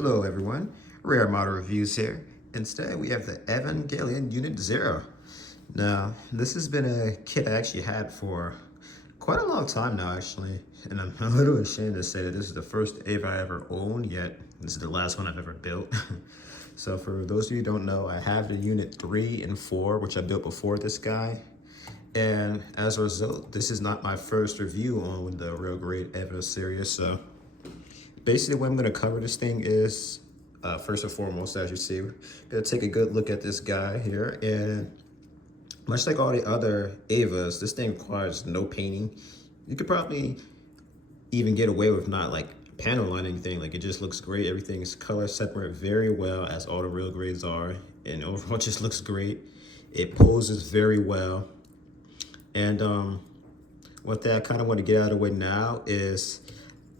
Hello everyone, Rare Model Reviews here. Instead we have the Evangelion Unit-0. Now, this has been a kit I actually had for quite a long time now actually, and I'm a little ashamed to say that this is the first Eva I ever owned, yet this is the last one I've ever built. So for those of you who don't know, I have the Unit 3 and 4, which I built before this guy. And as a result, this is not my first review on the Real Grade Eva series, so basically what I'm going to cover this thing is, first and foremost, as you see, we're going to take a good look at this guy here. And much like all the other Evas, this thing requires no painting. You could probably even get away with not like panel line anything. Like, it just looks great. Everything is color separate very well, as all the real grades are. And overall, it just looks great. It poses very well. And what I kind of want to get out of the way now is,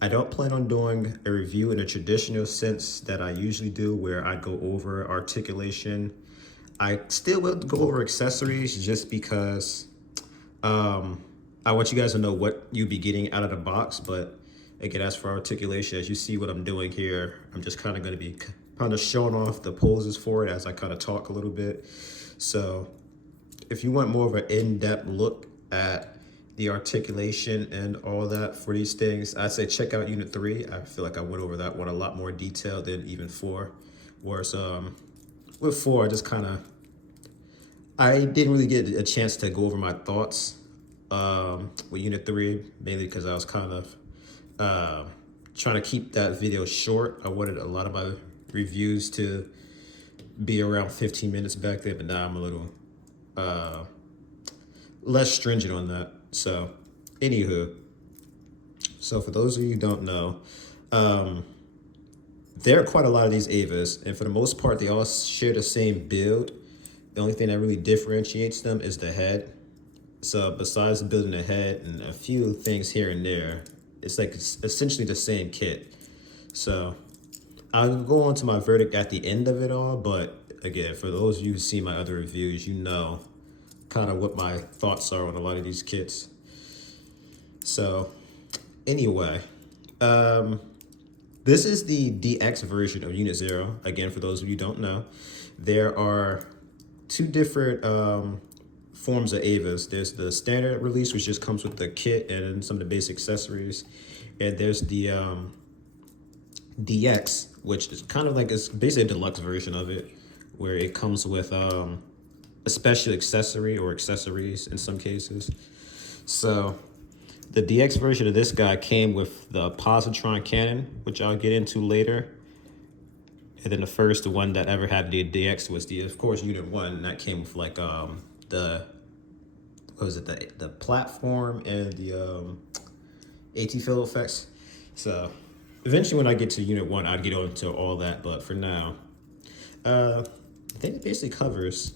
I don't plan on doing a review in a traditional sense that I usually do, where I go over articulation. I still will go over accessories just because I want you guys to know what you'll be getting out of the box. But again, as for articulation, as you see what I'm doing here, I'm just kind of going to be kind of showing off the poses for it as I kind of talk a little bit. So if you want more of an in-depth look at the articulation and all that for these things, I'd say check out Unit 3. I feel like I went over that one a lot more detail than even 4. Whereas with 4, I didn't really get a chance to go over my thoughts with Unit 3, mainly because I was kind of trying to keep that video short. I wanted a lot of my reviews to be around 15 minutes back there, but now I'm a little less stringent on that. So, anywho, so for those of you who don't know, there are quite a lot of these Evas, and for the most part, they all share the same build. The only thing that really differentiates them is the head. So besides building the head and a few things here and there, it's like it's essentially the same kit. So I'll go on to my verdict at the end of it all, but again, for those of you who see my other reviews, you know kind of what my thoughts are on a lot of these kits. So anyway, this is the DX version of Unit-0. Again, for those of you who don't know, there are two different forms of Evas. There's the standard release, which just comes with the kit and some of the basic accessories. And there's the DX, which is kind of like, it's basically a deluxe version of it, where it comes with a special accessory or accessories in some cases. So the DX version of this guy came with the positron cannon, which I'll get into later. And then the first one that ever had the DX was of course, Unit 1. And that came with like the platform and the AT field effects. So eventually when I get to Unit 1, I'd get into all that. But for now, I think it basically covers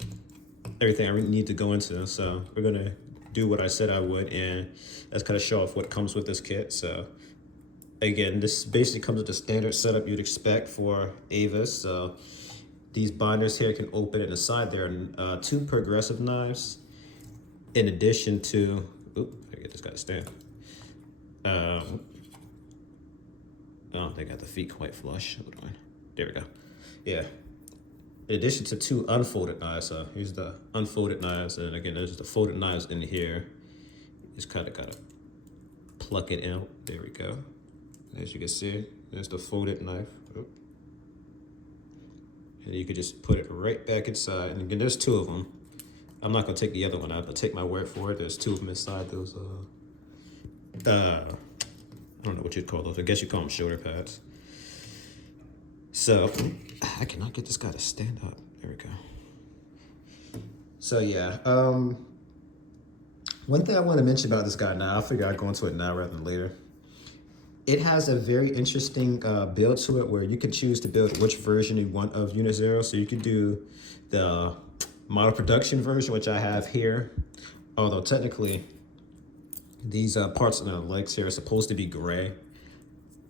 everything I really need to go into. So we're gonna do what I said I would, and let's kind of show off what comes with this kit. So again, this basically comes with the standard setup you'd expect for Evas. So these binders here can open, and aside there are 2 progressive knives, in addition to, I get this guy to stand. I don't think I got the feet quite flush. Hold on. There we go. Yeah. In addition to 2 unfolded knives. So here's the unfolded knives, and again, there's the folded knives in here. Just kind of gotta pluck it out. There we go. As you can see, there's the folded knife. And you could just put it right back inside. And again, there's 2 of them. I'm not gonna take the other one out, but take my word for it. There's 2 of them inside those, I don't know what you'd call those. I guess you call them shoulder pads. So I cannot get this guy to stand up. There we go. So yeah, one thing I want to mention about this guy now, I figure I'd go into it now rather than later. It has a very interesting build to it, where you can choose to build which version you want of Unit-0. So you can do the model production version, which I have here. Although technically, these parts of the legs here are supposed to be gray.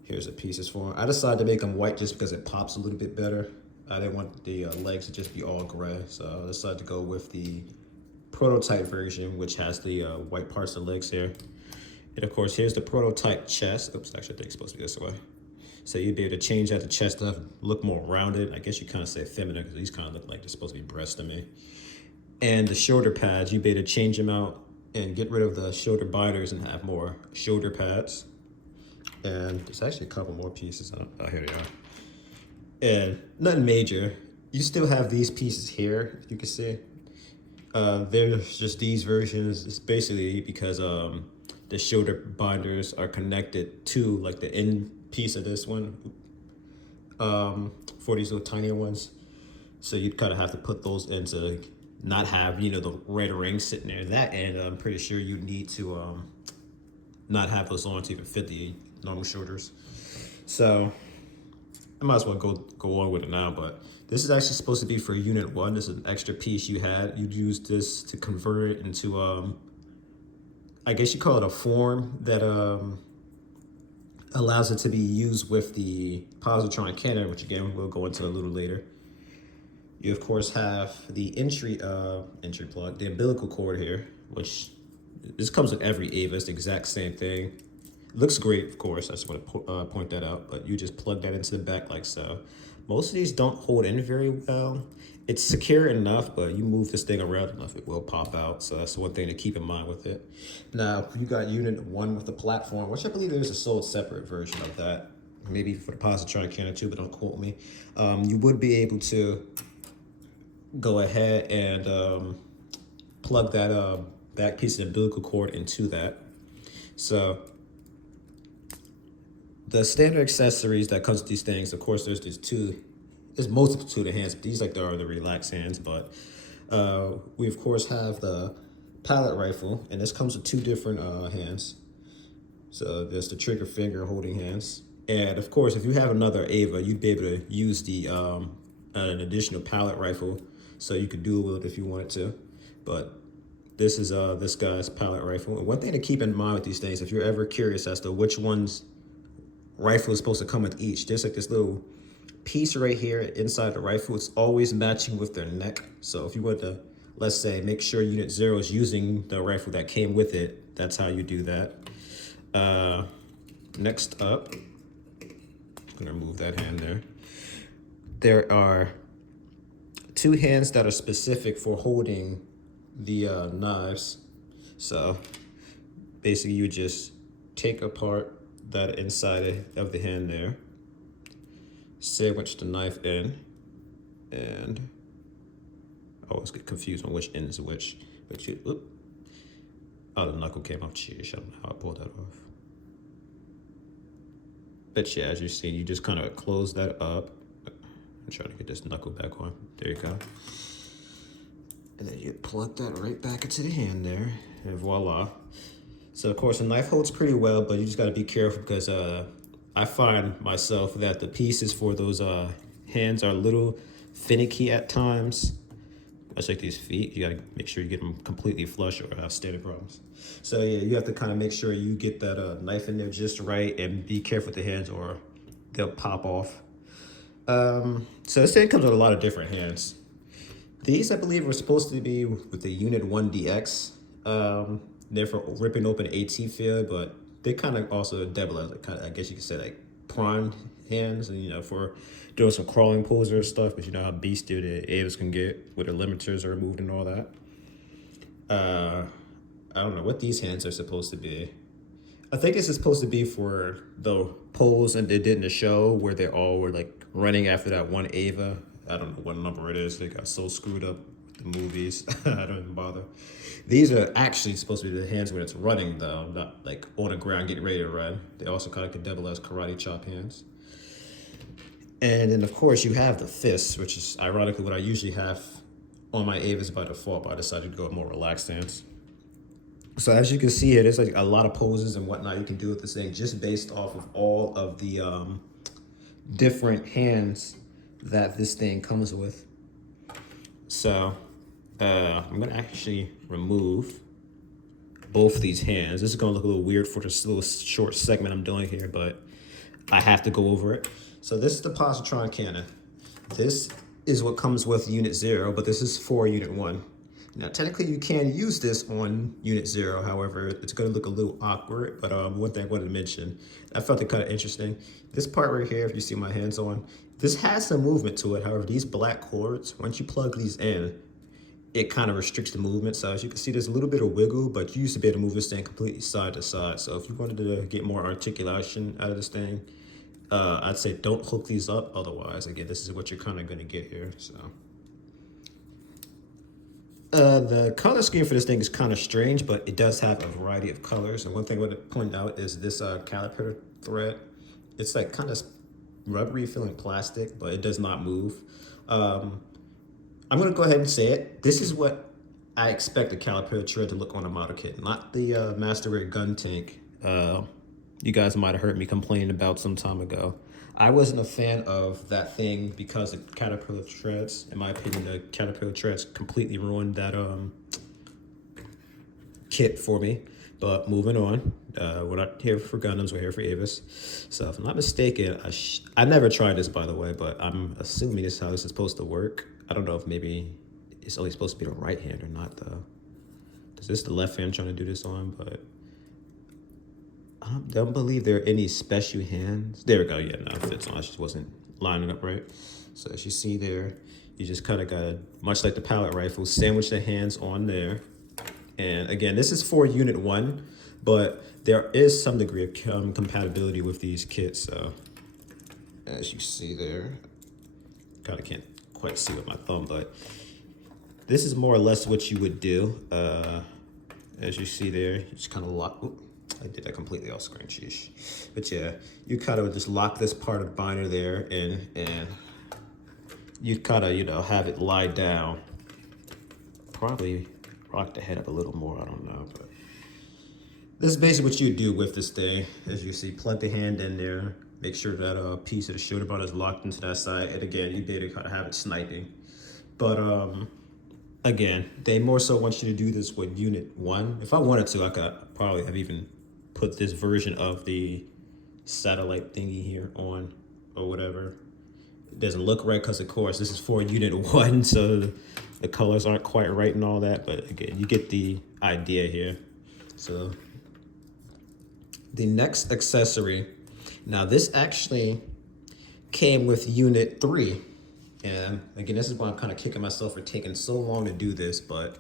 Here's the pieces for them. I decided to make them white just because it pops a little bit better. I didn't want the legs to just be all gray, so I decided to go with the prototype version, which has the white parts of the legs here. And of course, here's the prototype chest. Oops, actually I think it's supposed to be this way. So you'd be able to change out the chest stuff, look more rounded. I guess you kind of say feminine because these kind of look like they're supposed to be breasts to me. And the shoulder pads, you'd be able to change them out and get rid of the shoulder binders and have more shoulder pads. And there's actually a couple more pieces. Oh, here they are. And nothing major. You still have these pieces here, you can see. There's just these versions. It's basically because the shoulder binders are connected to like the end piece of this one for these little tinier ones. So you'd kind of have to put those in to not have, you know, the red ring sitting there. That end, I'm pretty sure you need to not have those on to even fit the normal shoulders. So I might as well go on with it now, but this is actually supposed to be for Unit 1. This is an extra piece you had. You'd use this to convert it into, I guess you call it a form that allows it to be used with the positron cannon, which again, we'll go into a little later. You of course have the entry plug, the umbilical cord here, which this comes with every Eva. It's the exact same thing. Looks great, of course. I just want to point that out, but you just plug that into the back like so. Most of these don't hold in very well. It's secure enough, but you move this thing around enough, it will pop out. So that's one thing to keep in mind with it. Now, you got Unit 1 with the platform, which I believe there's a sold separate version of that. Maybe for the positron cannon too, but don't quote me. You would be able to go ahead and plug that back piece of umbilical cord into that. So the standard accessories that comes with these things, of course, there's multitude of hands. These like are the relaxed hands, but we of course have the pallet rifle, and this comes with two different hands. So there's the trigger finger holding hands, and of course, if you have another Eva, you'd be able to use the an additional pallet rifle, so you could dual wield if you wanted to. But this is this guy's pallet rifle. And one thing to keep in mind with these things, if you're ever curious as to which one's rifle is supposed to come with each, there's like this little piece right here inside the rifle. It's always matching with their neck. So if you were to, let's say, make sure Unit 0 is using the rifle that came with it, that's how you do that. Next up, I'm gonna remove that hand there. There are two hands that are specific for holding the knives. So basically you just take apart that inside of the hand there, sandwich the knife in, and I always get confused on which end is which. But you, oh, the knuckle came off. Sheesh, I don't know how I pulled that off. But yeah, as you see, you just kind of close that up. I'm trying to get this knuckle back on. There you go. And then you plug that right back into the hand there, and voila. So of course the knife holds pretty well, but you just gotta be careful because I find myself that the pieces for those hands are a little finicky at times. Much like these feet, you gotta make sure you get them completely flush or have standard problems. So yeah, you have to kind of make sure you get that knife in there just right, and be careful with the hands or they'll pop off. So this thing comes with a lot of different hands. These, I believe, were supposed to be with the Unit 1 DX. They're for ripping open AT field, but they kind of also double as like, I guess you could say like prime hands, and you know, for doing some crawling poses or stuff. But you know how beastie the Avas can get with their limiters are removed and all that. I don't know what these hands are supposed to be. I think this is supposed to be for the pose and they did in the show where they all were like running after that one Eva. I don't know what number it is. They got so screwed up with the movies. I don't even bother. These are actually supposed to be the hands when it's running though, not like on the ground getting ready to run. They also kind of can double as karate chop hands. And then of course you have the fists, which is ironically what I usually have on my Avas by default, but I decided to go with more relaxed stance. So as you can see here, there's like a lot of poses and whatnot you can do with this thing just based off of all of the different hands that this thing comes with. So I'm gonna actually remove both these hands. This is gonna look a little weird for this little short segment I'm doing here, but I have to go over it. So this is the positron cannon. This is what comes with Unit 0, but this is for Unit 1. Now, technically, you can use this on Unit-0. However, it's going to look a little awkward. But one thing I wanted to mention, I felt it kind of interesting. This part right here, if you see my hands on, this has some movement to it. However, these black cords, once you plug these in, it kind of restricts the movement. So as you can see, there's a little bit of wiggle, but you used to be able to move this thing completely side to side. So if you wanted to get more articulation out of this thing, I'd say don't hook these up. Otherwise, again, this is what you're kind of going to get here. So. The color scheme for this thing is kind of strange, but it does have a variety of colors. And one thing I want to point out is this caliper thread. It's like kind of rubbery feeling plastic, but it does not move. I'm going to go ahead and say it. This is what I expect the caliper thread to look on a model kit, not the Master Ray gun tank. You guys might have heard me complain about some time ago. I wasn't a fan of that thing because of caterpillar threads. In my opinion, the caterpillar threads completely ruined that kit for me. But moving on, we're not here for Gundams, we're here for Evas. So if I'm not mistaken, I never tried this, by the way, but I'm assuming this is how this is supposed to work. I don't know if maybe it's only supposed to be the right hand or not, though. Is this the left hand trying to do this on? But I don't believe there are any special hands. There we go. Yeah, no, it fits on. I just wasn't lining up right. So as you see there, you just kind of got to, much like the pallet rifle, sandwich the hands on there. And again, this is for Unit 1, but there is some degree of compatibility with these kits. So as you see there, kind of can't quite see with my thumb, but this is more or less what you would do. As you see there, you just kind of lock. Oops. I did that completely off screen, sheesh. But yeah, you kind of just lock this part of the binder there in, and you kind of, you know, have it lie down. Probably rock the head up a little more, I don't know. But this is basically what you do with this thing. As you see, plug the hand in there. Make sure that piece of the shoulder bar is locked into that side. And again, you did kind of have it sniping. But again, they more so want you to do this with Unit 1. If I wanted to, I could probably have even put this version of the satellite thingy here on or whatever. It doesn't look right because, of course, this is for Unit 1, so the colors aren't quite right and all that. But again, you get the idea here. So the next accessory, now this actually came with Unit 3. And again, this is why I'm kind of kicking myself for taking so long to do this. But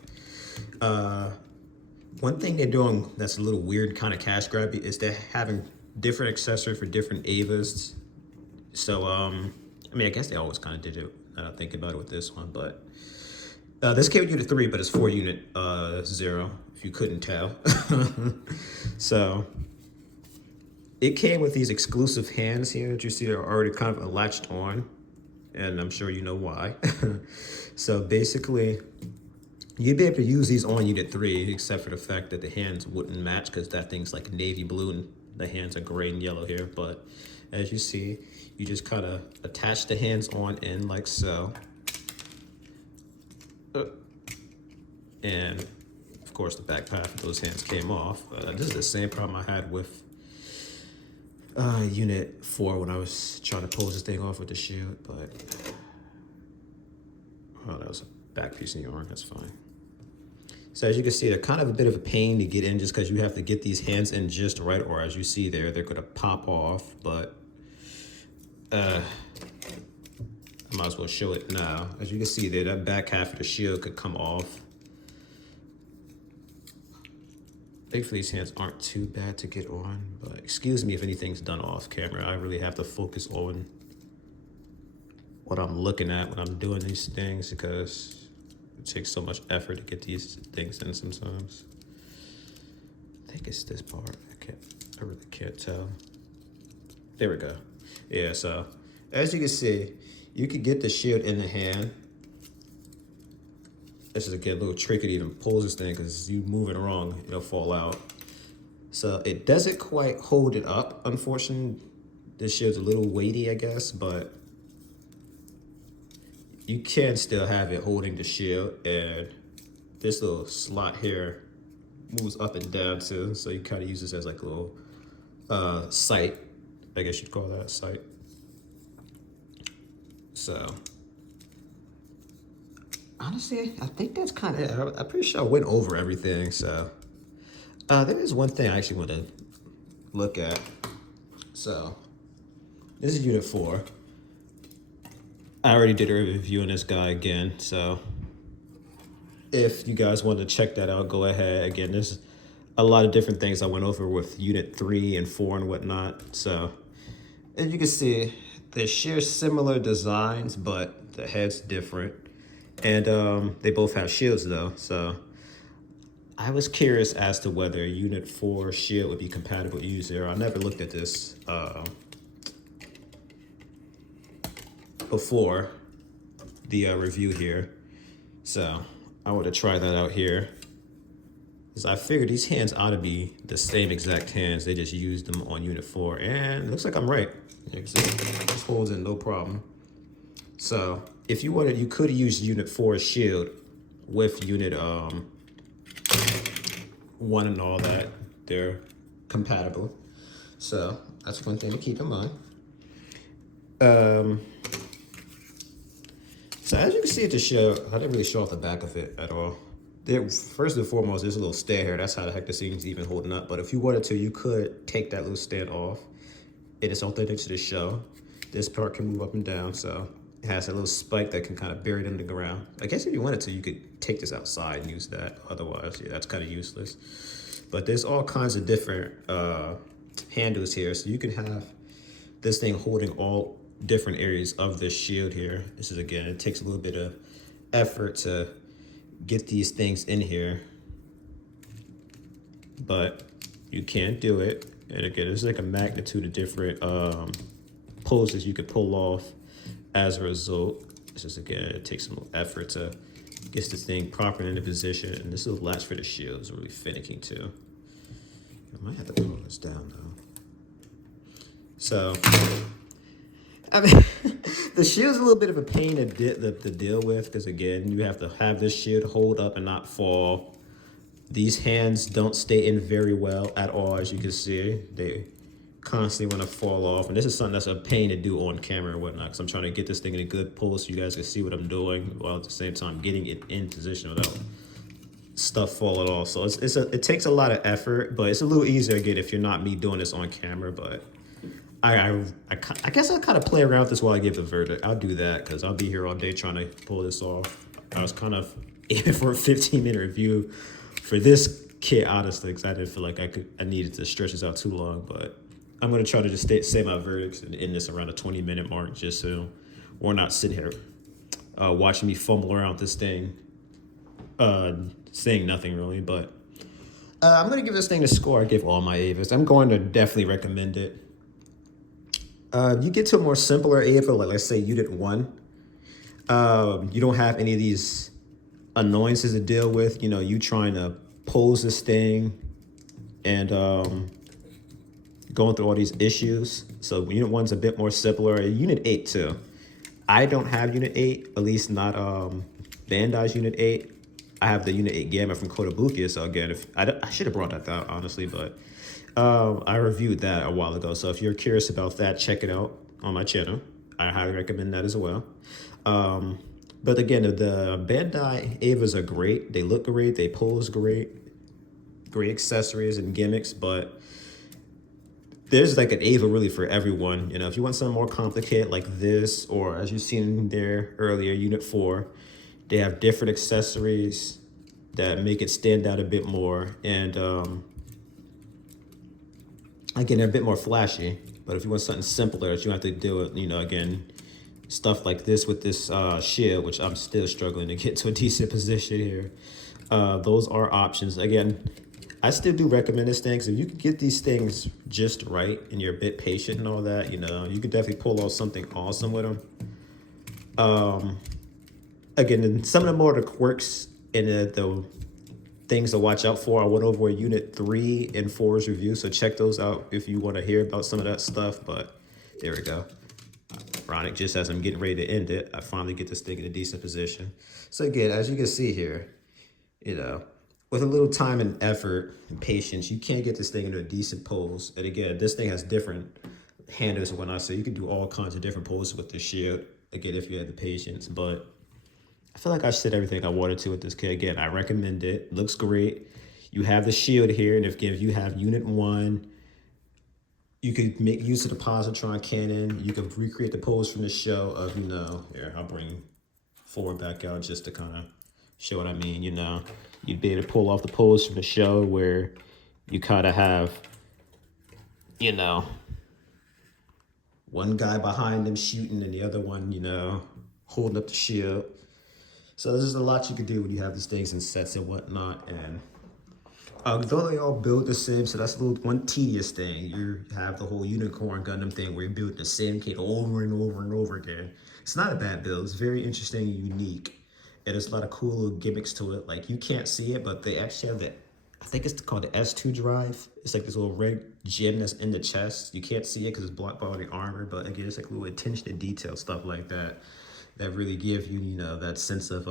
one thing they're doing that's a little weird, kind of cash grabby, is they're having different accessories for different Evas. So, I mean, I guess they always kind of did it. I don't think about it with this one, but this came with Unit 3, but it's for Unit 0, if you couldn't tell. So, it came with these exclusive hands here that you see are already kind of latched on, and I'm sure you know why. So basically, you'd be able to use these on Unit 3, except for the fact that the hands wouldn't match because that thing's like navy blue and the hands are gray and yellow here. But as you see, you just kind of attach the hands on in like so. And of course, the back half of those hands came off. This is the same problem I had with Unit 4 when I was trying to pose this thing off with the shield, but oh, that was a back piece in your arm. That's fine. So as you can see, they're kind of a bit of a pain to get in just because you have to get these hands in just right, or as you see there, they're going to pop off. But I might as well show it now. As you can see there, that back half of the shield could come off. Thankfully, these hands aren't too bad to get on, but excuse me if anything's done off camera. I really have to focus on what I'm looking at when I'm doing these things because it takes so much effort to get these things in sometimes. I think it's this part. I really can't tell. There we go. Yeah, so as you can see, you can get the shield in the hand. This is again a little tricky to even pose this thing because you move it wrong, it'll fall out. So it doesn't quite hold it up, unfortunately. This shield's a little weighty, I guess, but you can still have it holding the shield, and this little slot here moves up and down too. So you kind of use this as like a little sight, I guess you'd call that a sight. So honestly, I think that's kind of, I'm pretty sure I went over everything. So there is one thing I actually want to look at. So this is Unit 4. I already did a review on this guy again. So if you guys want to check that out, go ahead. Again, there's a lot of different things I went over with Unit 3 and 4 and whatnot. So as you can see, they share similar designs, but the head's different. And they both have shields though. So I was curious as to whether Unit 4 shield would be compatible with U0. I never looked at this before the review here. So I want to try that out here. Because I figured these hands ought to be the same exact hands. They just used them on Unit 4. And it looks like I'm right. This holds in no problem. So if you wanted, you could use Unit 4's shield with Unit 1 and all that. They're compatible. So that's one thing to keep in mind. So as you can see at the show, I didn't really show off the back of it at all. First and foremost, there's a little stand here. That's how the heck the thing's even holding up. But if you wanted to, you could take that little stand off. It is authentic to the show. This part can move up and down, so it has a little spike that can kind of bury it in the ground. I guess if you wanted to, you could take this outside and use that. Otherwise, yeah, that's kind of useless. But there's all kinds of different handles here. So you can have this thing holding all different areas of this shield here. This is, again, it takes a little bit of effort to get these things in here, but you can do it. And again, there's like a magnitude of different poses you could pull off as a result. It's just, again, it takes some effort to get this thing properly into position. And this little latch for the shield is really finicky too. I might have to pull this down though. So, I mean, the shield's a little bit of a pain to deal with, because again, you have to have this shield hold up and not fall. These hands don't stay in very well at all, as you can see. They constantly want to fall off, and this is something that's a pain to do on camera and whatnot, because I'm trying to get this thing in a good pose so you guys can see what I'm doing, while at the same time getting it in position without stuff falling off. So it takes a lot of effort, but it's a little easier again if you're not me doing this on camera. But I guess I'll kind of play around with this while I give the verdict. I'll do that because I'll be here all day trying to pull this off. I was kind of aiming for a 15-minute review for this kit, honestly, because I didn't feel like I needed to stretch this out too long. But I'm going to try to just say my verdicts and end this around a 20-minute mark, just so we're not sitting here watching me fumble around this thing, saying nothing really. But I'm going to give this thing a score I give all my Evas. I'm going to definitely recommend it. You get to a more simpler Eva, like let's say Unit 1. You don't have any of these annoyances to deal with. You know, you trying to pose this thing and going through all these issues. So Unit 1's a bit more simpler. Unit 8 too. I don't have Unit 8, at least not Bandai's Unit 8. I have the Unit 8 Gamma from Kotobukiya. So again, if I should have brought that down, honestly, but I reviewed that a while ago. So if you're curious about that, check it out on my channel. I highly recommend that as well. But again, the Bandai Evas are great. They look great. They pose great. Great accessories and gimmicks. But there's like an Eva really for everyone. You know, if you want something more complicated like this, or as you've seen there earlier, Unit 4, they have different accessories that make it stand out a bit more. And again, they're a bit more flashy. But if you want something simpler, you have to deal with, you know, again, stuff like this with this shield, which I'm still struggling to get to a decent position here. Those are options. Again, I still do recommend this thing. So if you can get these things just right and you're a bit patient and all that, you know, you could definitely pull off something awesome with them. Again, some of the more the quirks and the things to watch out for, I went over Unit 3 and 4's review, so check those out if you want to hear about some of that stuff. But there we go. Ironic, just as I'm getting ready to end it, I finally get this thing in a decent position. So again, as you can see here, you know, with a little time and effort and patience, you can get this thing into a decent pose. And again, this thing has different handles and whatnot, so you can do all kinds of different poses with this shield, again, if you have the patience. But I feel like I said everything I wanted to with this kit. Again, I recommend it. Looks great. You have the shield here, and if you have Unit 1, you could make use of the positron cannon. You could recreate the pose from the show of, here, I'll bring forward back out just to kind of show what I mean, You'd be able to pull off the pose from the show where you kind of have, one guy behind them shooting and the other one, holding up the shield. So there's a lot you could do when you have these things in sets and whatnot. And though they all build the same, so that's a little one tedious thing. You have the whole unicorn Gundam thing where you build the same kit over and over and over again. It's not a bad build. It's very interesting and unique. And there's a lot of cool little gimmicks to it. Like, you can't see it, but they actually have the, I think it's called the S2 drive. It's like this little red gem that's in the chest. You can't see it because it's blocked by the armor, but again, it's like little attention to detail, stuff like that, that really give you, that sense of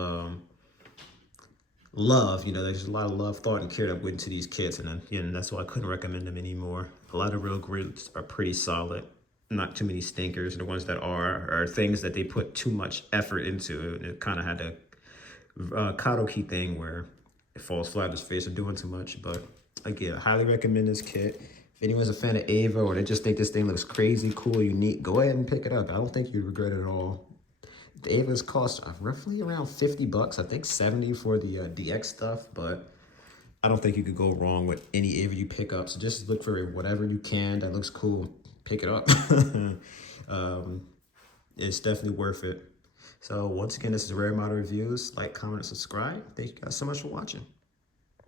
love. There's a lot of love, thought, and care that went into these kits, and then, that's why I couldn't recommend them anymore. A lot of real grids are pretty solid. Not too many stinkers. The ones that are things that they put too much effort into. And it kind of had a Kadoki thing where it falls flat on his face of doing too much. But again, I highly recommend this kit. If anyone's a fan of Eva or they just think this thing looks crazy, cool, unique, go ahead and pick it up. I don't think you'd regret it at all. The Eva's cost roughly around 50 bucks. I think 70 for the DX stuff, but I don't think you could go wrong with any Eva you pick up. So just look for whatever you can that looks cool. Pick it up. It's definitely worth it. So once again, this is Rare Model Reviews. Like, comment, and subscribe. Thank you guys so much for watching.